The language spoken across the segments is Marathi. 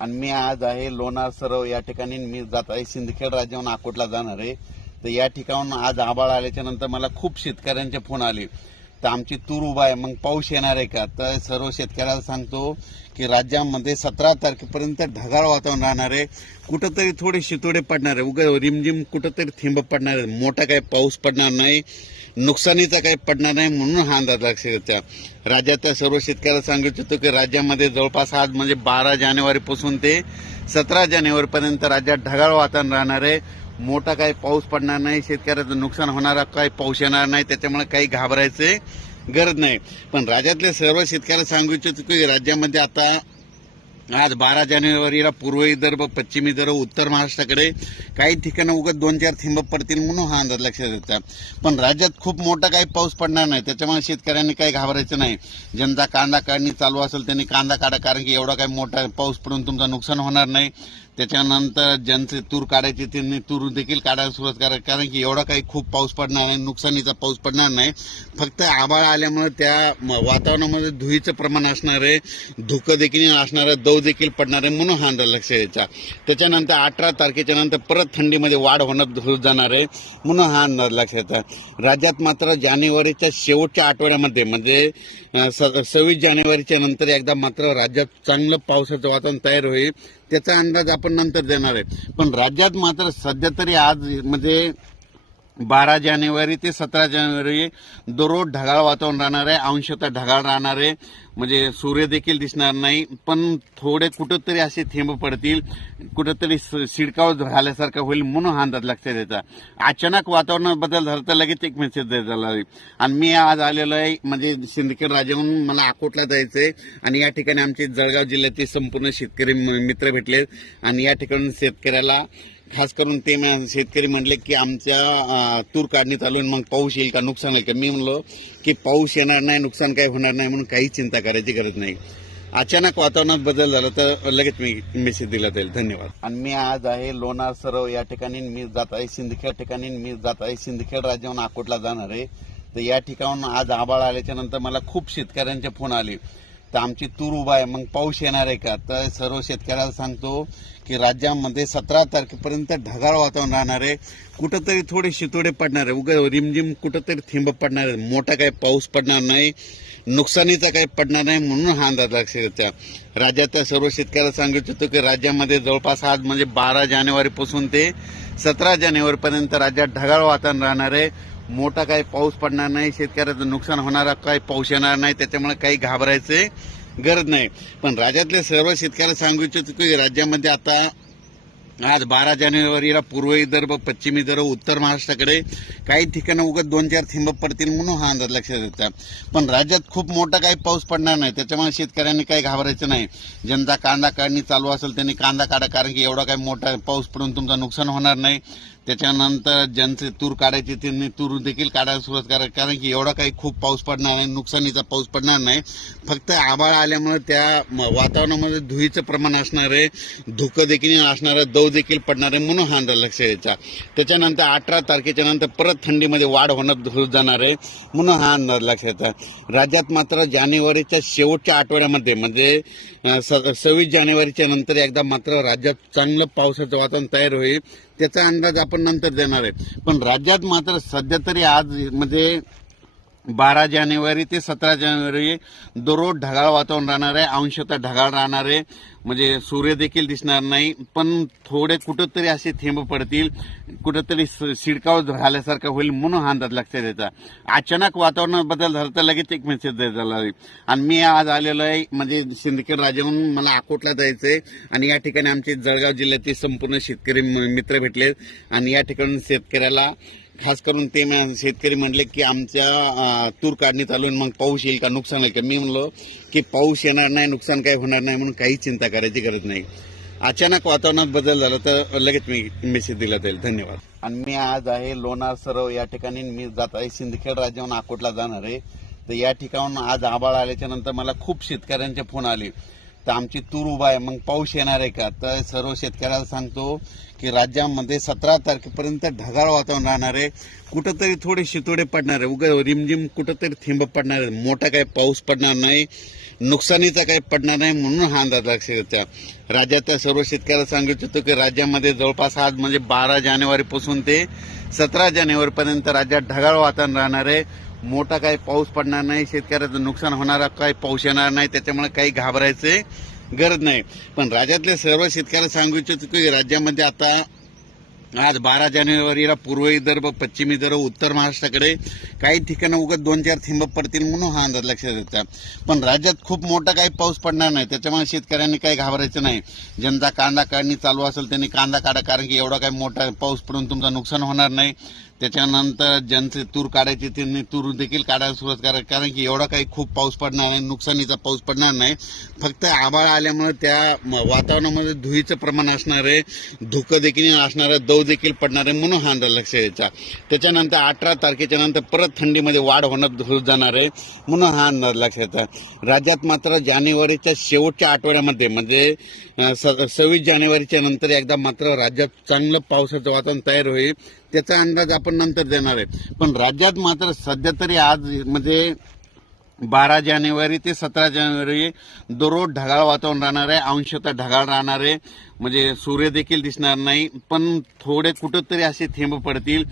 आणि मी आज आहे लोणार सरोवर या ठिकाणी मी जात आहे. सिंदखेड राज्याहून अकोटला जाणार आहे. तर या ठिकाणून आज आबाळ आल्याच्यानंतर मला खूप शेतकऱ्यांचे फोन आले. तर आमची तूर उभा आहे. मग पाऊस येणार आहे का? तर सर्व शेतकऱ्याला सांगतो की राज्यामध्ये सतरा तारखेपर्यंत ढगाळ वातावरण राहणार आहे. कुठंतरी थोडे शितोडे पडणार आहे. उगा रिमझिम कुठंतरी थिंब पडणार आहे. मोठा काही पाऊस पडणार नाही. नुकसानीचा काही पडणार नाही म्हणून हा अंदाज लक्षात घ्या राज्याच्या सर्व शेतकऱ्याला सांगू इच्छितो की राज्यामध्ये जवळपास आज म्हणजे बारा जानेवारीपासून ते सतरा जानेवारीपर्यंत राज्यात ढगाळ वातावरण राहणार आहे. मोठा काही पाऊस पडणार नाही शेतकऱ्याचं नुकसान होणारा काही पाऊस येणार नाही त्याच्यामुळे काही घाबरायचे गरज नाही. पण राज्यातल्या सर्व शेतकऱ्याला सांगू इच्छितो की राज्यामध्ये आता आज बारा जानेवारीला पूर्व विदर्भ पश्चिम विदर्भ उत्तर महाराष्ट्राकडे काही ठिकाणं उगत दोन चार थिंब पडतील म्हणून हा अंदाज लक्षात येतात पण राज्यात खूप मोठा काही पाऊस पडणार नाही त्याच्यामुळे शेतकऱ्यांनी काही घाबरायचं नाही. ज्यांचा कांदा काढणी चालू असेल त्यांनी कांदा काढा कारण की एवढा काही मोठा पाऊस पडून तुमचं नुकसान होणार नाही. त्याच्यानंतर ज्यांचे तूर काढायचे त्यांनी तूर देखील काढायला सुरुवात करा. कारण की एवढा काही खूप पाऊस पडणार नाही नुकसानीचा पाऊस पडणार नाही. फक्त आभाळ आल्यामुळे त्या वातावरणामध्ये धुळीचं प्रमाण असणार आहे धुकं देखील असणार आहे दव देखील पडणार आहे म्हणून हा लक्ष द्यायचा. त्याच्यानंतर अठरा तारखेच्या नंतर परत थंडीमध्ये वाढ होणं होत जाणार आहे म्हणून हा अंदाज लक्षात द्यायचा. राज्यात मात्र जानेवारीच्या शेवटच्या आठवड्यामध्ये म्हणजे स- सव्वीस जानेवारीच्या नंतर एकदा मात्र राज्यात चांगलं पावसाचं वातावरण तयार होईल. त्याचा अंदाज आपण नंतर देणार आहे. पण राज्यात मात्र सध्या तरी आज म्हणजे बारा जानेवारी ते सतरा जानेवारी दररोज ढगाळ वातावरण राहणार आहे. अंशतः ढगाळ राहणार आहे. म्हणजे सूर्य देखील दिसणार नाही. पण थोडे कुठंतरी असे थेंब पडतील. कुठंतरी स- शिडकाव झाल्यासारखं होईल म्हणून हा अंदाज लक्षात द्यायचा अचानक वातावरणात बदल झाला तर लगेच एक मेसेज झाला आणि मी आज आलेलो आहे म्हणजे सिंदखेड राजाहून मला अकोटला जायचंय. आणि या ठिकाणी आमचे जळगाव जिल्ह्यातील संपूर्ण शेतकरी म- मित्र भेटले आणि या ठिकाणी शेतकऱ्याला खास करून ते शेतकरी म्हणले की आमच्या तूर काढणी चालू आहे, मग पाऊस येईल का नुकसान होईल का? मी म्हणलो की पाऊस येणार नाही नुकसान काही होणार नाही म्हणून काही चिंता करायची गरज नाही. अचानक वातावरणात बदल झाला तर लगेच मी मेसेज दिला जाईल. धन्यवाद. आणि मी आज आहे लोणार सरोव या ठिकाणी मी जात आहे सिंदखेड ठिकाणी मी जात आहे सिंदखेड राज्याहून अकोटला जाणार आहे. तर या ठिकाणून आज आबाळ आल्याच्यानंतर मला खूप शेतकऱ्यांचे फोन आले. तर आमची तूर उभा आहे. मग पाऊस येणार आहे का? तर सर्व शेतकऱ्याला सांगतो की राज्यामध्ये सतरा तारखेपर्यंत ढगाळ वातावरण राहणार आहे. कुठंतरी थोडे शितोडे पडणार आहे. उगा रिमझिम कुठंतरी थिंब पडणार आहे. मोठा काही पाऊस पडणार नाही. नुकसानीचा काही पडणार नाही म्हणून हा अंदाज लक्षात घ्या राज्याच्या सर्व शेतकऱ्याला सांगू इच्छितो की राज्यामध्ये जवळपास आज म्हणजे बारा जानेवारीपासून ते सतरा जानेवारीपर्यंत राज्यात ढगाळ वातावरण राहणार आहे. मोठा काही पाऊस पडणार नाही शेतकऱ्याचं नुकसान होणारा काही पाऊस येणार नाही त्याच्यामुळे काही घाबरायचे गरज नाही. पण राज्यातल्या सर्व शेतकऱ्याला सांगू इच्छितो की राज्यामध्ये आता आज बारा जानेवारीला पूर्व विदर्भ पश्चिम विदर्भ उत्तर महाराष्ट्राकडे काही ठिकाणी उगत दोन चार थिंब पडतील म्हणून हा अंदाज लक्षात येतात पण राज्यात खूप मोठा काही पाऊस पडणार नाही त्याच्यामुळे शेतकऱ्यांनी काही घाबरायचं नाही. ज्यांचा कांदा काढणी चालू असेल त्यांनी कांदा काढा कारण की एवढा काही मोठा पाऊस पडून तुमचं नुकसान होणार नाही. त्याच्यानंतर ज्यांचे तूर काढायचे त्यांनी तूर देखील काढायला सुरुवात करा. कारण की एवढा काही खूप पाऊस पडणार नाही नुकसानीचा पाऊस पडणार नाही. फक्त आभाळ आल्यामुळे त्या वातावरणामध्ये धुळीचं प्रमाण असणार आहे. धुकं देखील असणार आहे दव देखील पडणार आहे म्हणून हा लक्ष द्यायचा. त्याच्यानंतर अठरा तारखेच्या नंतर परत थंडीमध्ये वाढ होणं होत जाणार आहे म्हणून हा अंदाज लक्षात राज्यात मात्र जानेवारीच्या शेवटच्या आठवड्यामध्ये म्हणजे स- सव्वीस जानेवारीच्या नंतर एकदा मात्र राज्यात चांगलं पावसाचं वातावरण तयार होईल. त्याचा अंदाज आपण नंतर देणार आहे. पण राज्यात मात्र सध्या तरी आज म्हणजे बारा जानेवारी ते सतरा जानेवारी दररोज ढगाळ वातावरण राहणार आहे. अंशतः ढगाळ राहणार आहे. म्हणजे सूर्य देखील दिसणार नाही. पण थोडे कुठंतरी असे थेंब पडतील. कुठंतरी शिडकाव झाल्यासारखं होईल म्हणून हा अंदाज लक्षात येतात अचानक वातावरणात बदल झाला तर लगेच एक मेसेज झाला आणि मी आज आलेलो आहे म्हणजे सिंदखेड राजाहून मला अकोटला जायचं आहे आणि या ठिकाणी आमचे जळगाव जिल्ह्यातील संपूर्ण शेतकरी म- मित्र भेटले आणि या ठिकाणी शेतकऱ्याला खास करून ते शेतकरी म्हणले की आमच्या तूर काढणी चालू आहे, मग पाऊस येईल का नुकसान होईल का? मी म्हणलो की पाऊस येणार नाही नुकसान काही होणार नाही म्हणून काही चिंता करायची गरज नाही. अचानक वातावरणात बदल झाला तर लगेच मी मेसेज दिला जाईल. धन्यवाद. आणि मी आज आहे लोणार सरोवर या ठिकाणी. मी जात आहे सिंदखेड राज्याहून अकोटला जाणार आहे. तर या ठिकाणून आज आबाळ आल्याच्यानंतर मला खूप शेतकऱ्यांचे फोन आले. तर आमची तूर उभा आहे. मग पाऊस येणार आहे का? तर सर्व शेतकऱ्याला सांगतो की राज्यामध्ये सतरा तारखेपर्यंत ढगाळ वातावरण राहणार आहे. कुठंतरी थोडे शितोडे पडणार आहे. उगा रिमझिम कुठंतरी थिंब पडणार आहे. मोठा काही पाऊस पडणार नाही. नुकसानीचा काही पडणार नाही म्हणून हा अंदाज लक्षात घ्या राज्यातल्या सर्व शेतकऱ्याला सांगू इच्छितो की राज्यामध्ये जवळपास आज म्हणजे बारा जानेवारीपासून ते सतरा जानेवारीपर्यंत राज्यात ढगाळ वातावरण राहणार आहे. मोठा काही पाऊस पडणार नाही शेतकऱ्याचं नुकसान होणार काही पाऊस येणार नाही त्याच्यामुळे काही घाबरायचे गरज नाही. पण राज्यातल्या सर्व शेतकऱ्याला सांगू इच्छितो की राज्यामध्ये आता आज बारा जानेवारीला पूर्व विदर्भ पश्चिम विदर्भ उत्तर महाराष्ट्राकडे काही ठिकाणं उगत दोन चार थिंब पडतील म्हणून हा अंदाज लक्षात येतात पण राज्यात खूप मोठा काही पाऊस पडणार नाही त्याच्यामुळे शेतकऱ्यांनी काही घाबरायचं नाही. ज्यांचा कांदा काढणी चालू असेल त्यांनी कांदा काढा कारण की एवढा काही मोठा पाऊस पडून तुमचं नुकसान होणार नाही. त्याच्यानंतर ज्यांचे तूर काढायचे त्यांनी तूर देखील काढायला सुरुवात करा कारण की एवढा काही खूप पाऊस पडणार नाही नुकसानीचा पाऊस पडणार नाही. फक्त आभाळ आल्यामुळे त्या वातावरणामध्ये धुळीचं प्रमाण असणार आहे धुकं देखील असणार आहे दव देखील पडणार आहे म्हणून हा अंदाज लक्ष द्यायचा त्याच्यानंतर अठरा तारखेच्या नंतर परत थंडीमध्ये वाढ होणं होत जाणार आहे म्हणून हा अंदाज लक्षात द्यायचा राज्यात मात्र जानेवारीच्या शेवटच्या आठवड्यामध्ये म्हणजे स- सव्वीस जानेवारीच्या नंतर एकदा मात्र राज्यात चांगलं पावसाचं वातावरण तयार होईल. त्याचा अंदाज आपण नंतर देणार आहे. पण राज्यात मात्र सध्या तरी आज म्हणजे बारा जानेवारी ते सतरा जानेवारी दररोज ढगाळ वातावरण राहणार आहे. अंशतः ढगाळ राहणार आहे. म्हणजे सूर्य देखील दिसणार नाही. पण थोडे कुठंतरी असे थेंब पडतील.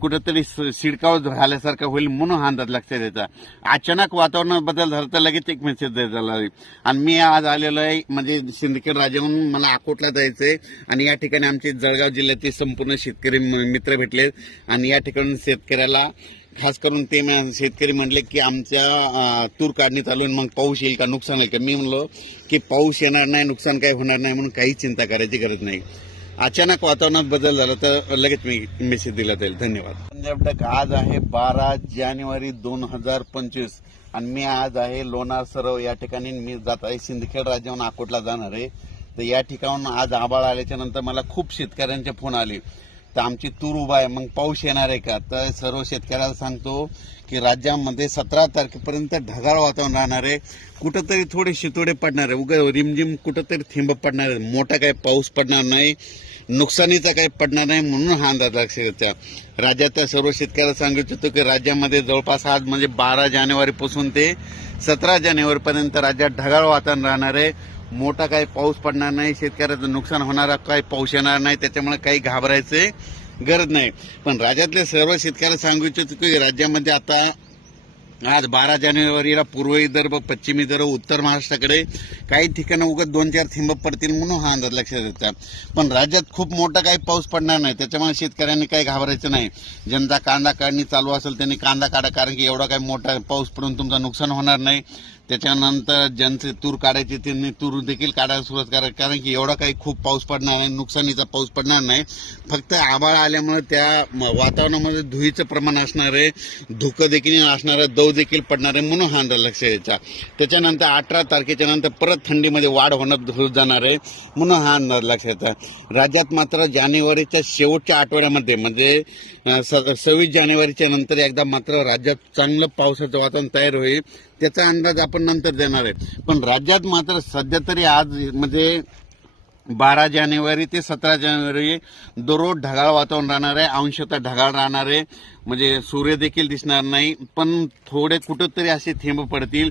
कुठंतरी शिडकाव झाल्यासारखं होईल म्हणून हा अंदाज लक्षात येतात अचानक वातावरणात बदल झाला तर लगेच एक मेसेज द्यायचा आणि मी आज आलेलो आहे म्हणजे सिंदखेड राजाहून मला अकोटला जायचंय आणि या ठिकाणी आमचे जळगाव जिल्ह्यातील संपूर्ण शेतकरी म- मित्र भेटले आणि या ठिकाणी शेतकऱ्याला खास करून ते शेतकरी म्हटले की आमच्या तूर काढणी चालू आहे, मग पाऊस येईल का नुकसान होईल का? मी म्हणलो की पाऊस येणार नाही नुकसान काही होणार नाही म्हणून काही चिंता करायची गरज नाही. अचानक वातावरणात बदल झाला तर लगेच मी मेसेज दिला जाईल धन्यवाद. पंजाब डक आज आहे बारा जानेवारी दोन हजार पंचवीस आणि मी आज आहे लोणार सरोवर. या ठिकाणी मी जात आहे सिंदखेड राज्याहून अकोटला जाणार आहे. तर या ठिकाणून आज आबाळ आल्याच्यानंतर मला खूप शेतकऱ्यांचे फोन आले. तर आमची तूर उभा आहे. मग पाऊस येणार आहे का? तर सर्व शेतकऱ्याला सांगतो की राज्यामध्ये सतरा तारखेपर्यंत ढगाळ वातावरण राहणार आहे. कुठंतरी थोडे शितोडे पडणार आहे. उगा रिमझिम कुठंतरी थिंब पडणार आहे. मोठा काही पाऊस पडणार नाही. नुकसानीचा काही पडणार नाही म्हणून हा अंदाज लक्षात घ्या सर्व शेतकऱ्याला सांगू इच्छितो की राज्यामध्ये जवळपास आज म्हणजे बारा जानेवारीपासून ते सतरा जानेवारीपर्यंत राज्यात ढगाळ वातावरण राहणार आहे. मोठा काही पाऊस पडणार नाही शेतकऱ्याचं नुकसान होणार काही पाऊस येणार नाही त्याच्यामुळे काही घाबरायचे गरज नाही. पण राज्यातल्या सर्व शेतकऱ्याला सांगू इच्छितो की राज्यामध्ये आता आज बारा जानेवारीला पूर्व विदर्भ पश्चिम विदर्भ उत्तर महाराष्ट्राकडे काही ठिकाणं उगत दोन चार थिंब पडतील म्हणून हा अंदाज लक्षात येतात पण राज्यात खूप मोठा काही पाऊस पडणार नाही त्याच्यामुळे शेतकऱ्यांनी काही घाबरायचं नाही. ज्यांचा कांदा काढणी चालू असेल त्यांनी कांदा काढा कारण की एवढा काही मोठा पाऊस पडून तुमचं नुकसान होणार नाही. त्याच्यानंतर ज्यांचे तूर काढायचे त्यांनी तूर देखील काढायला सुरुवात करा कारण की एवढा काही खूप पाऊस पडणार नाही नुकसानीचा पाऊस पडणार नाही. फक्त आभाळ आल्यामुळे त्या वातावरणामध्ये धुळीचं प्रमाण असणार आहे धुकं देखील असणार आहे दव देखील पडणार आहे म्हणून हा लक्ष द्यायचा. त्याच्यानंतर अठरा तारखेच्या नंतर परत थंडीमध्ये वाढ होणं होत जाणार आहे म्हणून हा अंदाज लक्षात द्यायचा. राज्यात मात्र जानेवारीच्या शेवटच्या आठवड्यामध्ये म्हणजे स- सव्वीस जानेवारीच्या नंतर एकदा मात्र राज्यात चांगलं पावसाचं वातावरण तयार होईल. त्याचा अंदाज आपण नंतर देणार आहे. पण राज्यात मात्र सध्या तरी आज म्हणजे बारा जानेवारी ते सतरा जानेवारी दररोज ढगाळ वातावरण राहणार आहे. अंशतः ढगाळ राहणार आहे. म्हणजे सूर्य देखील दिसणार नाही. पण थोडे कुठंतरी असे थेंब पडतील.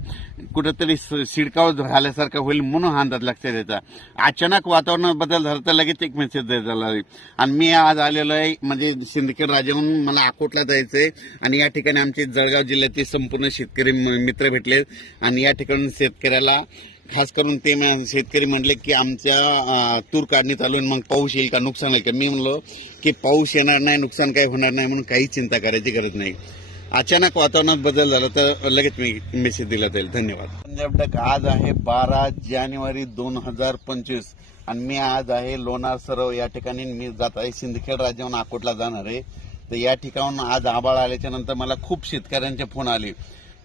कुठंतरी शिडकाव झाल्यासारखं होईल म्हणून हा अंदाज लक्षात द्यायचा अचानक वातावरणात बदल झाला तर लगेच एक मेसेज द्यायचा आणि मी आज आलेलो आहे म्हणजे सिंदखेड राजाहून मला अकोटला जायचं आहे आणि या ठिकाणी आमचे जळगाव जिल्ह्यातील संपूर्ण शेतकरी म- मित्र भेटले आणि या ठिकाणी शेतकऱ्याला खास करून ते शेतकरी म्हटले की आमच्या तूर काढणी चालू आहे, मग पाऊस येईल का नुकसान होईल का? मी म्हणलो की पाऊस येणार नाही नुकसान काही होणार नाही म्हणून काही चिंता करायची गरज नाही. अचानक वातावरणात बदल झाला तर लगेच मी मेसेज दिला जाईल. धन्यवाद. पंजाब डक आज आहे बारा जानेवारी दोन हजार पंचवीस आणि मी आज आहे लोणार सरोवर. या ठिकाणी मी जात आहे. सिंदखेड राज्याहून अकोटला जाणार आहे. तर या ठिकाणून आज आबाळ आल्याच्यानंतर मला खूप शेतकऱ्यांचे फोन आले.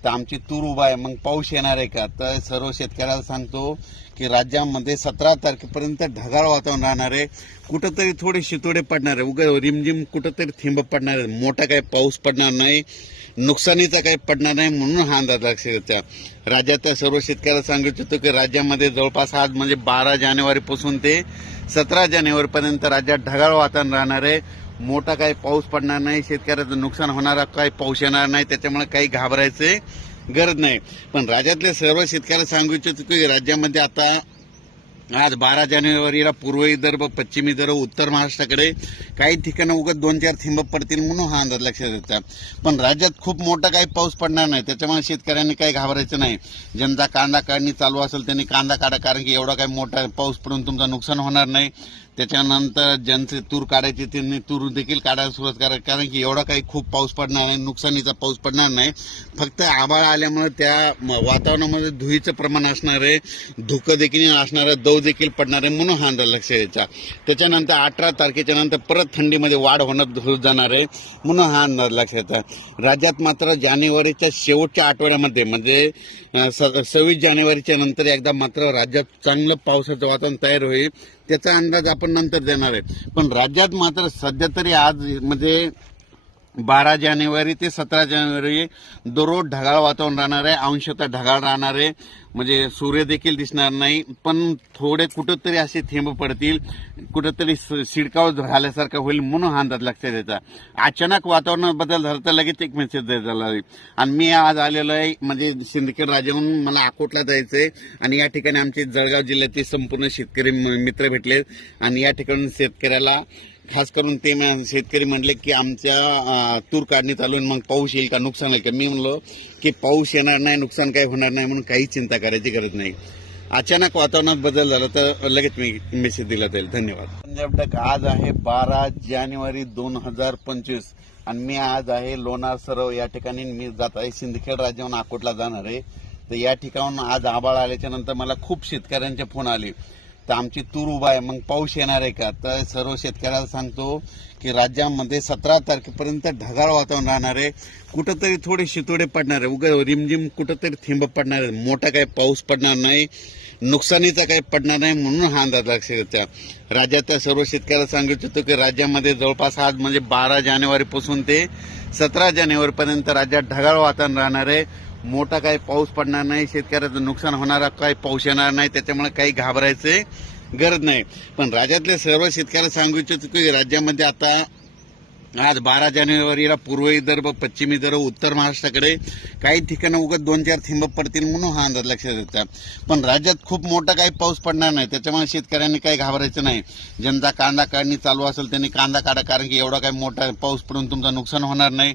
तर आमची तूर उभा आहे. मग पाऊस येणार आहे का? तर सर्व शेतकऱ्याला सांगतो की राज्यामध्ये सतरा तारखेपर्यंत ढगाळ वातावरण राहणार आहे. कुठंतरी थोडे शितोडे पडणार आहे. उगा रिमझिम कुठंतरी थिंब पडणार आहे. मोठा काही पाऊस पडणार नाही. नुकसानीचा काही पडणार नाही म्हणून हा अंदाज लक्षात राज्यातल्या सर्व शेतकऱ्याला सांगू इच्छितो की राज्यामध्ये जवळपास आज म्हणजे बारा जानेवारीपासून ते सतरा जानेवारीपर्यंत राज्यात ढगाळ वातावरण राहणार आहे. मोठा काही पाऊस पडणार नाही. शेतकऱ्याचं नुकसान होणार काही पाऊस येणार नाही. त्याच्यामुळे काही घाबरायचे गरज नाही. पण राज्यातल्या सर्व शेतकऱ्याला सांगू इच्छितो की राज्यामध्ये आता आज बारा जानेवारीला पूर्व विदर्भ पश्चिम विदर्भ उत्तर महाराष्ट्राकडे काही ठिकाणं उगत दोन चार थिंब पडतील म्हणून हा अंदाज लक्षात येतात पण राज्यात खूप मोठा काही पाऊस पडणार नाही. त्याच्यामुळे शेतकऱ्यांनी काही घाबरायचं नाही. ज्यांचा कांदा काढणी चालू असेल त्यांनी कांदा काढा. कारण की एवढा काही मोठा पाऊस पडून तुमचं नुकसान होणार नाही. त्याच्यानंतर ज्यांचे तूर काढायचे त्यांनी तूर देखील काढायला सुरुवात करा. कारण की एवढा काही खूप पाऊस पडणार नाही नुकसानीचा पाऊस पडणार नाही. फक्त आभाळ आल्यामुळे त्या वातावरणामध्ये धुळीचं प्रमाण असणार आहे धुकं देखील असणार आहे दव देखील पडणार आहे म्हणून हा अंदाज लक्ष द्यायचा. त्याच्यानंतर अठरा तारखेच्या नंतर परत थंडीमध्ये वाढ होणं होत जाणार आहे म्हणून हा अंदाज लक्षात द्यायचा राज्यात मात्र जानेवारीच्या शेवटच्या आठवड्यामध्ये म्हणजे स- सव्वीस जानेवारीच्या नंतर एकदा मात्र राज्यात चांगलं पावसाचं वातावरण तयार होईल. त्याचा अंदाज आपण नंतर देणार आहे. पण राज्यात मात्र सध्या तरी आज म्हणजे बारा जानेवारी ते सतरा जानेवारी दररोज ढगाळ वातावरण राहणार आहे. अंशतः ढगाळ राहणार आहे. म्हणजे सूर्य देखील दिसणार नाही. पण थोडे कुठंतरी असे थेंब पडतील. कुठंतरी स- शिडकाव झाल्यासारखं होईल म्हणून हा अंदाज लक्षात द्यायचा अचानक वातावरणात बदल झाला तर लगेच एक मेसेज द्यायचा आणि मी आज आलेलो आहे म्हणजे सिंदखेड राजाहून मला अकोटला जायचंय. आणि या ठिकाणी आमचे जळगाव जिल्ह्यातील संपूर्ण शेतकरी म- मित्र भेटले आणि या ठिकाणी शेतकऱ्याला खास करून ते शेतकरी म्हणले की आमच्या तूर काढणी चालू आहे, मग पाऊस येईल का नुकसान होईल का? मी म्हणलो की पाऊस येणार नाही नुकसान काही होणार नाही म्हणून काही चिंता करायची गरज नाही. अचानक वातावरणात बदल झाला तर लगेच मी मेसेज दिला जाईल. धन्यवाद. पंजाब टक आज आहे बारा जानेवारी दोन हजार पंचवीस आणि मी आज आहे लोणार सरोवर. या ठिकाणी मी जात आहे. सिंदखेड राज्याहून अकोटला जाणार आहे. तर या ठिकाणून आज आबाळ आल्याच्यानंतर मला खूप शेतकऱ्यांचे फोन आले. तर आमची तूर उभा आहे. मग पाऊस येणार आहे का? तर सर्व शेतकऱ्याला सांगतो की राज्यामध्ये सतरा तारखेपर्यंत ढगाळ वातावरण राहणार आहे. कुठंतरी थोडे शितोडे पडणार आहे. उगा रिमझिम कुठंतरी थिंब पडणार आहे. मोठा काही पाऊस पडणार नाही. नुकसानीचा काही पडणार नाही म्हणून हा अंदाज लक्षात घेतला राज्यातल्या सर्व शेतकऱ्याला सांगू इच्छितो की राज्यामध्ये जवळपास आज म्हणजे बारा जानेवारीपासून ते सतरा जानेवारीपर्यंत राज्यात ढगाळ वातावरण राहणार आहे. मोठा काही पाऊस पडणार नाही शेतकऱ्याचं नुकसान होणार काही पाऊस येणार नाही त्याच्यामुळे काही घाबरायचे गरज नाही. पण राज्यातल्या सर्व शेतकऱ्याला सांगू इच्छितो की राज्यामध्ये आता आज बारा जानेवारीला पूर्व विदर्भ पश्चिम विदर्भ उत्तर महाराष्ट्राकडे काही ठिकाणं उगत दोन चार थिंब पडतील म्हणून हा अंदाज लक्षात येतात पण राज्यात खूप मोठा काही पाऊस पडणार नाही त्याच्यामुळे शेतकऱ्यांनी काही घाबरायचं नाही. ज्यांचा कांदा काढणी चालू असेल त्यांनी कांदा काढा कारण की एवढा काही मोठा पाऊस पडून तुमचं नुकसान होणार नाही.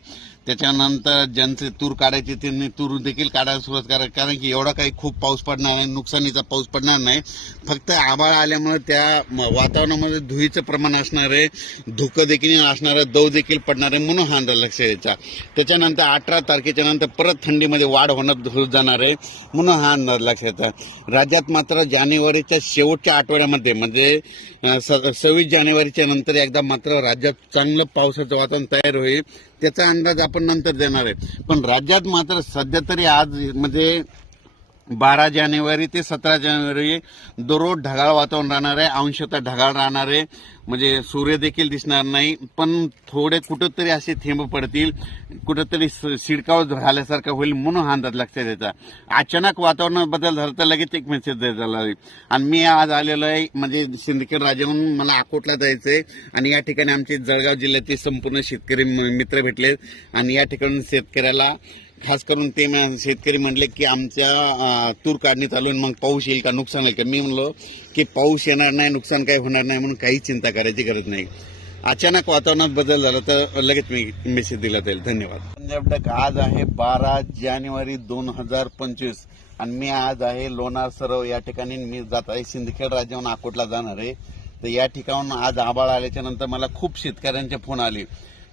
त्याच्यानंतर ज्यांचे तूर काढायचे त्यांनी तूर देखील काढायला सुरुवात करा कारण की एवढा काही खूप पाऊस पडणार नाही नुकसानीचा पाऊस पडणार नाही. फक्त आभाळ आल्यामुळे त्या वातावरणामध्ये धुळीचं प्रमाण असणार आहे धुकं देखील असणार आहे दव देखील पडणार आहे म्हणून हा लक्ष द्यायचा. त्याच्यानंतर अठरा तारखेच्या नंतर परत थंडीमध्ये वाढ होणं होत जाणार आहे म्हणून हा अंदाज लक्षात येतात राज्यात मात्र जानेवारीच्या शेवटच्या आठवड्यामध्ये म्हणजे स- सव्वीस जानेवारीच्या नंतर एकदा मात्र राज्यात चांगलं पावसाचं वातावरण तयार होईल. त्याचा अंदाज आपण नंतर देणार आहे पण राज्यात मात्र सध्या तरी आज म्हणजे बारा जानेवारी ते सतरा जानेवारी दररोज ढगाळ वातावरण राहणार आहे. अंशतः ढगाळ राहणार आहे. म्हणजे सूर्य देखील दिसणार नाही. पण थोडे कुठंतरी असे थेंब पडतील. कुठंतरी स- शिडकाव झाल्यासारखा होईल म्हणून हा अंदाज लक्षात द्यायचा अचानक वातावरणात बदल झाला तर लगेच एक मेसेज द्यायचा आणि मी आज आलेलो आहे म्हणजे सिंदखेड राजाहून मला अकोटला जायचंय. आणि या ठिकाणी आमचे जळगाव जिल्ह्यातील संपूर्ण शेतकरी म- मित्र भेटले आणि या ठिकाणी शेतकऱ्याला खास करून ते शेतकरी म्हणले की आमच्या तूर काढणी चालू आहे, मग पाऊस येईल का नुकसान होईल का? मी म्हणलो की पाऊस येणार नाही नुकसान काही होणार नाही म्हणून काही चिंता करायची गरज नाही. अचानक वातावरणात बदल झाला तर लगेच मी मेसेज दिला जाईल धन्यवाद. पंजाब टक आज आहे बारा जानेवारी दोन हजार पंचवीस आणि मी आज आहे लोणार सरोवर. या ठिकाणी मी जात आहे. सिंदखेड राज्याहून अकोटला जाणार आहे. तर या ठिकाणून आज आबाळ आल्याच्यानंतर मला खूप शेतकऱ्यांचे फोन आले.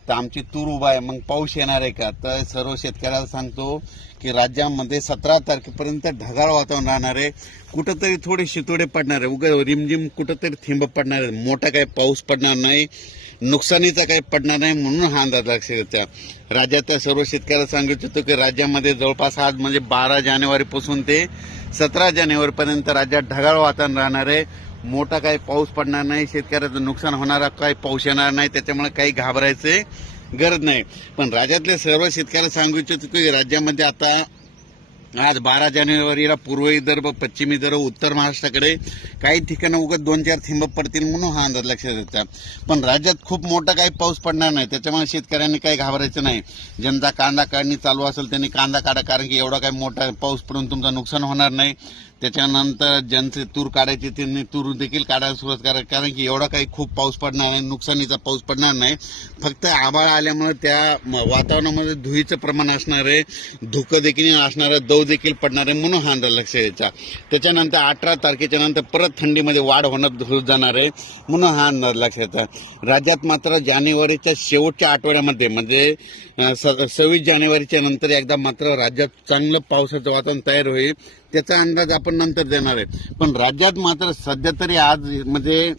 तर आमची तूर उभा आहे. मग पाऊस येणार आहे का? तर सर्व शेतकऱ्याला सांगतो की राज्यामध्ये सतरा तारखेपर्यंत ढगाळ वातावरण राहणार आहे. कुठंतरी थोडे शितोडे पडणार आहे. उगा रिमझिम कुठंतरी थिंब पडणार आहे. मोठा काही पाऊस पडणार नाही. नुकसानीचा काही पडणार नाही म्हणून हा अंदाज लक्ष घेतला राज्यातल्या सर्व शेतकऱ्याला सांगू इच्छितो की राज्यामध्ये जवळपास आज म्हणजे बारा जानेवारीपासून ते सतरा जानेवारीपर्यंत राज्यात ढगाळ वातावरण राहणार आहे. मोठा काही पाऊस पडणार नाही शेतकऱ्याचं नुकसान होणार काही पाऊस येणार नाही त्याच्यामुळे काही घाबरायचे गरज नाही. पण राज्यातल्या सर्व शेतकऱ्याला सांगू इच्छितो की राज्यामध्ये आता आज बारा जानेवारीला पूर्व विदर्भ पश्चिम विदर्भ उत्तर महाराष्ट्राकडे काही ठिकाणं उगत दोन चार थिंब पडतील म्हणून हा अंदाज लक्षात येतात पण राज्यात खूप मोठा काही पाऊस पडणार नाही त्याच्यामुळे शेतकऱ्यांनी काही घाबरायचं नाही. ज्यांचा कांदा काढणी चालू असेल त्यांनी कांदा काढा कारण की एवढा काही मोठा पाऊस पडून तुमचं नुकसान होणार नाही. त्याच्यानंतर ज्यांचे तूर काढायचे त्यांनी तूर देखील काढायला सुरुवात करा कारण की एवढा काही खूप पाऊस पडणार नाही नुकसानीचा पाऊस पडणार नाही. फक्त आभाळ आल्यामुळे त्या वातावरणामध्ये धुळीचं प्रमाण असणार आहे धुकं देखील असणार आहे दव देखील पडणार आहे म्हणून हा लक्ष द्यायचा. त्याच्यानंतर अठरा तारखेच्या नंतर परत थंडीमध्ये वाढ होणं होत जाणार आहे म्हणून हा अंदाज लक्षात द्यायचा. राज्यात मात्र जानेवारीच्या शेवटच्या आठवड्यामध्ये म्हणजे स- सव्वीस जानेवारीच्या नंतर एकदा मात्र राज्यात चांगलं पावसाचं वातावरण तयार होईल. त्याचा अंदाज आपण नंतर देणार आहे पण राज्यात मात्र सध्या तरी आज म्हणजे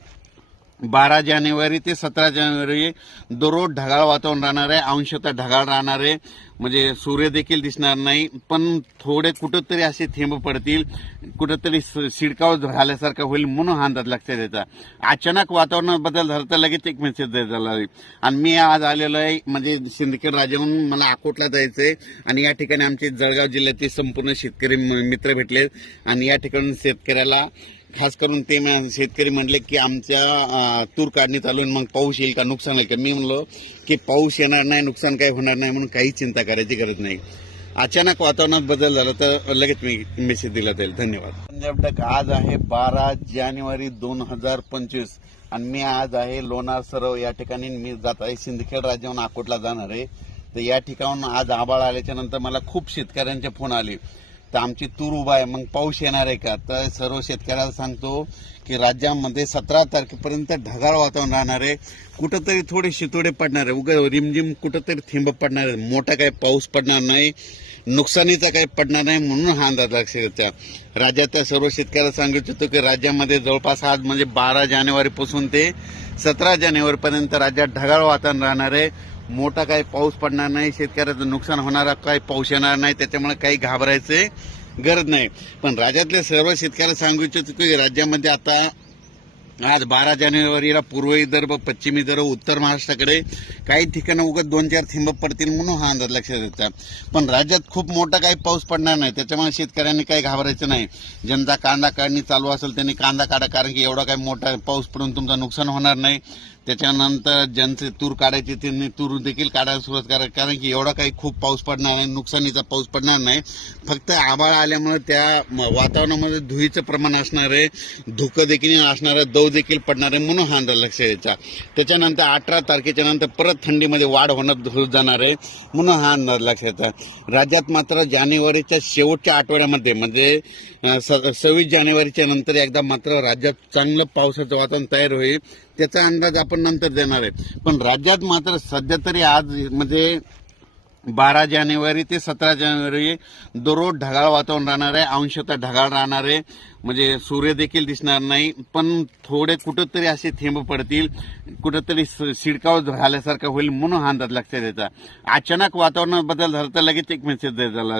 बारा जानेवारी ते सतरा जानेवारी दररोज ढगाळ वातावरण राहणार आहे. अंशतः ढगाळ राहणार आहे. म्हणजे सूर्य देखील दिसणार नाही. पण थोडे कुठंतरी असे थेंब पडतील. कुठंतरी स- शिडकाव झाल्यासारखं होईल म्हणून हा अंदाज लक्षात येतात अचानक वातावरणात बदल झाला तर लगेच एक मेसेज झाला आणि मी आज आलेलो आहे म्हणजे सिंदखेड राजाहून मला अकोटला जायचंय. आणि या ठिकाणी आमचे जळगाव जिल्ह्यातील संपूर्ण शेतकरी म- मित्र भेटले आणि या ठिकाणी शेतकऱ्याला खास करून ते शेतकरी म्हणले की आमच्या तूर काढणी चालू आहे, मग पाऊस येईल का नुकसान होईल का? मी म्हणलो की पाऊस येणार नाही नुकसान काही होणार नाही म्हणून काही चिंता करायची गरज नाही. अचानक वातावरणात बदल झाला तर लगेच मी मेसेज दिला जाईल धन्यवाद. पंजाब डक आज आहे बारा जानेवारी दोन हजार पंचवीस आणि मी आज आहे लोणार सरोव. या ठिकाणी मी जात आहे सिंदखेड राज्याहून अकोटला जाणार आहे. तर या ठिकाणून आज आबाळ आल्याच्यानंतर मला खूप शेतकऱ्यांचे फोन आले. तर आमची तूर उभा आहे. मग पाऊस येणार आहे का? तर सर्व शेतकऱ्याला सांगतो की राज्यामध्ये सतरा तारखेपर्यंत ढगाळ वातावरण राहणार आहे. कुठंतरी थोडे शितोडे पडणार आहे. उगा रिमझिम कुठंतरी थिंब पडणार आहे. मोठा काही पाऊस पडणार नाही. नुकसानीचा काही पडणार नाही म्हणून हा अंदाज लक्ष घेतला राज्यातल्या सर्व शेतकऱ्याला सांगू इच्छितो की राज्यामध्ये जवळपास आज म्हणजे बारा जानेवारीपासून ते सतरा जानेवारीपर्यंत राज्यात ढगाळ वातावरण राहणार आहे. मोठा काही पाऊस पडणार नाही शेतकऱ्याचं नुकसान होणार काही पाऊस येणार नाही त्याच्यामुळे काही घाबरायचे गरज नाही. पण राज्यातल्या सर्व शेतकऱ्याला सांगू इच्छितो की राज्यामध्ये आता आज बारा जानेवारीला पूर्व विदर्भ पश्चिम विदर्भ उत्तर महाराष्ट्राकडे काही ठिकाणं उगत दोन चार थिंब पडतील म्हणून हा अंदाज लक्षात येतात पण राज्यात खूप मोठा काही पाऊस पडणार नाही त्याच्यामुळे शेतकऱ्यांनी काही घाबरायचं नाही. ज्यांचा कांदा काढणी चालू असेल त्यांनी कांदा काढा कारण की एवढा काही मोठा पाऊस पडून तुमचं नुकसान होणार नाही. त्याच्यानंतर ज्यांचे तूर काढायचे त्यांनी तूर देखील काढायला सुरुवात करा. कारण की एवढा काही खूप पाऊस पडणार नाही नुकसानीचा पाऊस पडणार नाही. फक्त आभाळ आल्यामुळे त्या वातावरणामध्ये धुळीचं प्रमाण असणार आहे धुकं देखील असणार आहे दव देखील पडणार आहे म्हणून हा लक्ष द्यायचा. त्याच्यानंतर अठरा तारखेच्या नंतर परत थंडीमध्ये वाढ होणं होत जाणार आहे म्हणून हा अंदाज लक्षात राज्यात मात्र जानेवारीच्या शेवटच्या आठवड्यामध्ये म्हणजे स- सव्वीस जानेवारीच्या नंतर एकदा मात्र राज्यात चांगलं पावसाचं वातावरण तयार होईल. त्याचा अंदाज आपण नंतर देणार आहे. पण राज्यात मात्र सध्या तरी आज म्हणजे बारा जानेवारी ते सतरा जानेवारी दररोज ढगाळ वातावरण राहणार आहे. अंशतः ढगाळ राहणार आहे. म्हणजे सूर्य देखील दिसणार नाही. पण थोडे कुठंतरी असे थेंब पडतील. कुठंतरी शिडकाव झाल्यासारखं होईल म्हणून हा अंदाज लक्षात येतात अचानक वातावरणात बदल झाला तर लगेच एक मेसेज झाला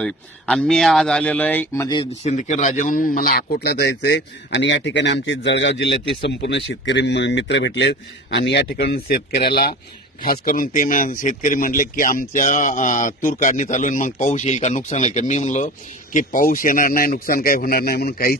आणि मी आज आलेलो आहे म्हणजे सिंदखेड राजाहून मला अकोटला जायचंय. आणि या ठिकाणी आमचे जळगाव जिल्ह्यातील संपूर्ण शेतकरी म- मित्र भेटले आणि या ठिकाणी शेतकऱ्याला खास करून ते शेतकरी म्हणले की आमच्या तूर काढणी चालू आहे, मग पाऊस येईल का नुकसान होईल का? मी म्हणलो की पाऊस येणार नाही नुकसान काही होणार नाही म्हणून काहीच